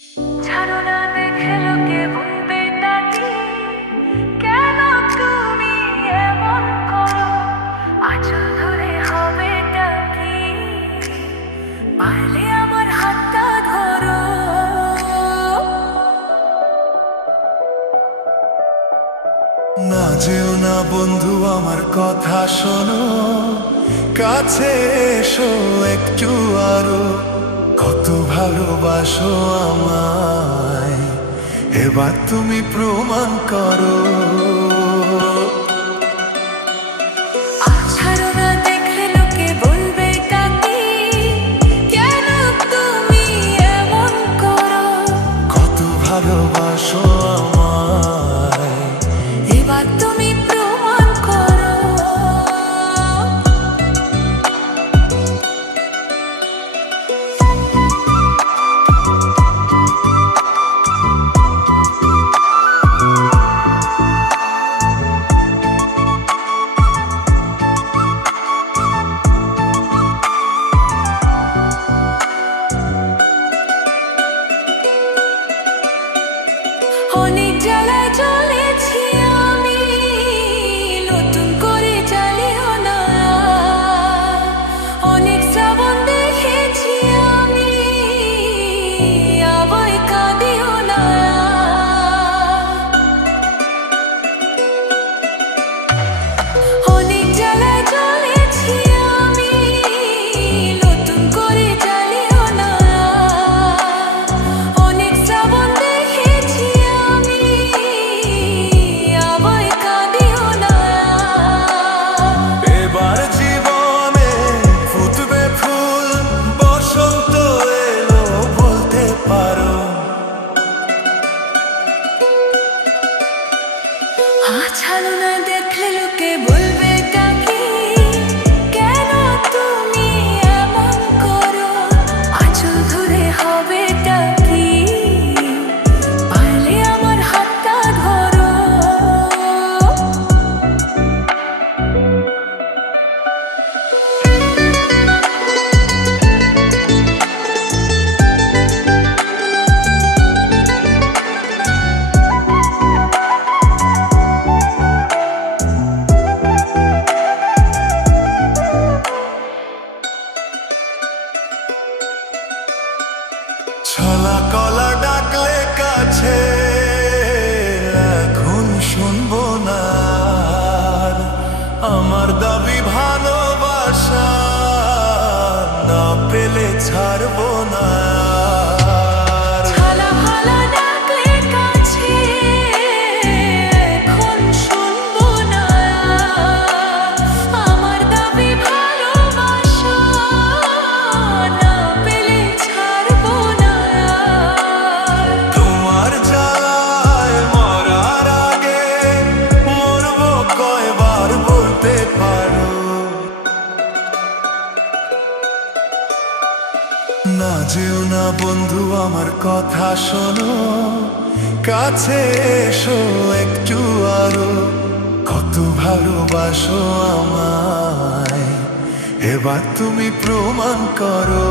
ছাড়ো না দেখে লোকে বলবে তাকে, কেন তুমি এমন করো? আঁচল ধরে হবেটা কি? পারলে আমার হাতটা ধরো। না যেও না বন্ধু, আমার কথা শোনো, কাছে এসো একটু আরো। কত ভালোবাসো আমায়, এবার তুমি প্রমাণ করো। ছাড়ো না দেখলে লোকে বলবে তাকে, কেন তুমি এমন করো? কত ভালোবাসো আমায়, এবার তুমি প্রমাণ করো। অনেক জ্বালায় চলেছি আমি, নতুন করে জ্বালিও না। অনেক শ্রাবণ দেখেছি আমি, আবার কাঁদিও না। অনেক জ্বালায় চলেছি আমি, নতুন করে জ্বালিও না। অনেক শ্রাবণ দেখেছি আমি, আবার কাঁদিও না। এবার জীবনে ফুটবে ফুল, বসন্ত এলো বলতে পারো। ছাড়ো না দেখলে লোকে বলবে তাকে, কেন তুমি এমন করো? আঁচল ধরে হবেটা কি? পারলে আমার হাতটা ধরো। ছলা কলা ডাকলে কাছে, এখন শুনবো না আর। আমার দাবি ভালোবাসা, না পেলে ছাড়বো না আর। ছালা ফালা ডাকলে কাছে, এখন শুনবো না। আমার দাবি ভালোবাসা, না পেলে ছাড়বো না। তোমার জ্বালায় মরার আগে মরবো কয়বার বলতে পারো। না যেও না বন্ধু, আমার কথা শোনো, কাছে এসো একটু আরো। কত ভালোবাসো আমায়, এবার তুমি প্রমাণ করো।